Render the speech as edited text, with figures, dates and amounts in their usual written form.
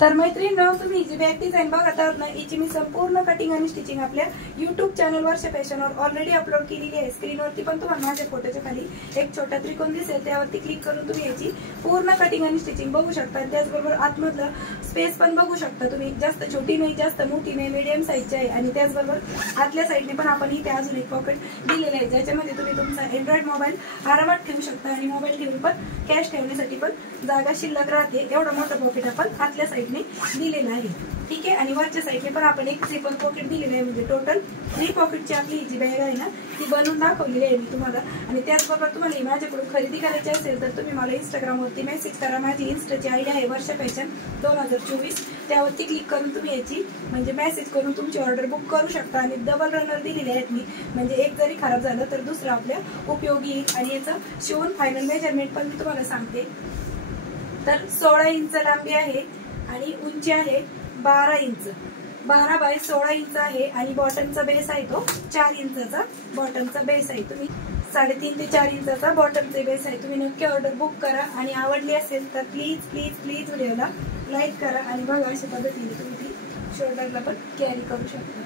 तर मैत्रिणींनो, तुम्ही जी बॅग डिझाईन बघत आहात ना, याची मी संपूर्ण कटिंग आणि स्टिचिंग आपल्या युट्यूब चॅनल वर्षा फॅशनवर ऑलरेडी अपलोड केलेली आहे। स्क्रीनवरती पण तुम्हाला माझ्या फोटोच्या खाली एक छोटा त्रिकोण दिसेल, त्यावरती क्लिक करून तुम्ही याची पूर्ण कटिंग आणि स्टिचिंग बघू शकता। त्याचबरोबर आतमधलं स्पेस पण बघू शकता तुम्ही, जास्त छोटी नाही जास्त मोठी नाही, मीडियम साईजची आहे। आणि त्याचबरोबर आतल्या साईडने पण आपण इथे अजून एक पॉकेट दिलेले आहे, ज्याच्यामध्ये तुम्ही तुमचा अँड्रॉइड मोबाईल आरामात ठेवू शकता आणि मोबाईल ठेवून पण कॅश ठेवण्यासाठी पण जागा शिल्लक राहते। एवढं मोठं पॉकेट आपण आतल्या साईडने दिलेलं आहे, ठीक आहे। आणि वरच्या साईडने पण आपण एक झिपर पॉकेट दिलेलं आहे, म्हणजे टोटल 3 पॉकेटची आपली जी बॅग आहे ना, ती बनवून दाखवलेली आहे मी तुम्हाला। आणि त्याचबरोबर तुम्हाला माझ्याकडून खरेदी करायची असेल तर तुम्ही मला इंस्टाग्रामवरती मेसेज करा। माझी इंस्टाची आयडी आहे वर्षा फॅशन 2024, त्यावरती क्लिक करून तुम्ही याची म्हणजे मेसेज करून तुमची ऑर्डर बुक करू शकता। आणि डबल रनर दिलेले आहेत मी, म्हणजे एक जरी खराब झालं तर दुसरं आपल्या उपयोगी येईल। आणि याचं शिवून फायनल मेजरमेंट पण मी तुम्हाला सांगते। तर 16 इंच लांबी आहे आणि उंची आहे 12 इंच, 12 बाय 16 इंच आहे। आणि बॉटमचा बेस आहे तो 4 इंचाचा बॉटमचा बेस आहे। तुम्ही 3.5 ते 4 इंचाचा बॉटमचा बेस आहे। तुम्ही नक्की ऑर्डर बुक करा आणि आवडली असेल तर प्लीज प्लीज प्लीज व्हिडिओला लाईक करा आणि बघा अशा पद्धतीने तुम्ही ती शोल्डरला पण कॅरी करू शकता।